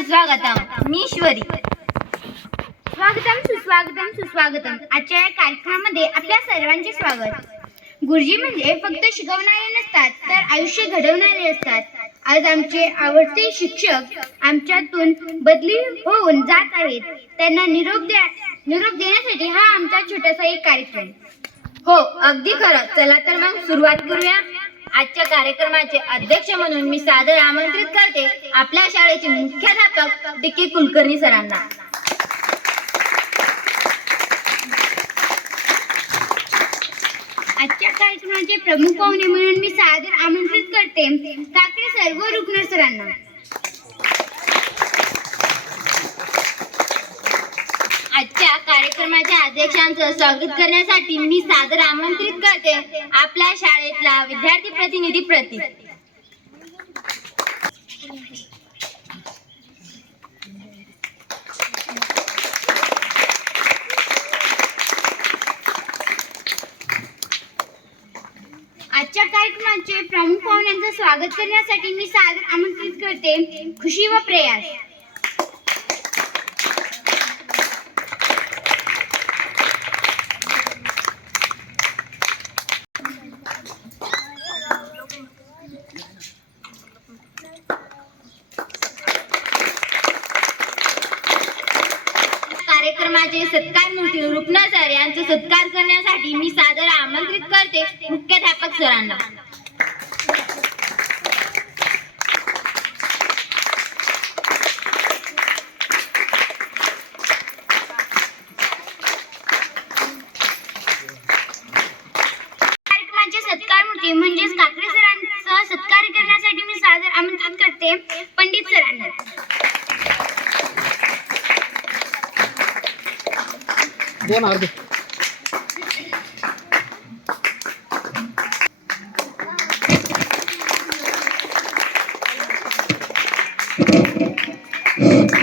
सुस्वागतम. मी ईश्वरी. स्वागतम सुस्वागतम सुस्वागतम. आजच्या या कार्यक्रमामध्ये आपल्या सर्वांचे स्वागत. गुरुजी म्हणजे फक्त शिकवणारे नसतात तर आयुष्य घडवणारे असतात. आज आमचे आवडते शिक्षक आमच्यातून बदली होऊन जात आहेत. त्यांना निरोप द्या निरोप देण्यासाठी हा आमचा छोटासा एक कार्यक्रम. हो अगदी खरं. चला तर मग सुरुवात करूया. आजच्या कार्यक्रमाचे अध्यक्ष म्हणून मी सादर आमंत्रित करते आपल्या शाळेचे मुख्याध्यापक डिके कुलकर्णी सरांना. आजच्या कार्यक्रमाचे प्रमुख पाहुणे म्हणून मी सादर आमंत्रित करते काकडे सर्व रुग्ण सरांना. आजच्या कार्यक्रमाच्या अध्यक्षांचं स्वागत करण्यासाठी मी सादर आमंत्रित करते आपल्या शाळेतला विद्यार्थी प्रतिनिधी प्रतीक. आजच्या कार्यक्रमाचे प्रमुख पाहुण्यांचं स्वागत करण्यासाठी मी सादर आमंत्रित करते. खुशी व प्रयास. कार्यक्रमाचे सत्कार मूर्ती रुपना सर यांचा सत्कार करण्यासाठी मी सादर आमंत्रित करते मुख्याध्यापक सरांना. कार्यक्रमाचे सत्कार मूर्ती म्हणजेच काकडे सरांचा सत्कार करण्यासाठी मी सादर आमंत्रित करते पंडित सरांना. Leonardo. Thank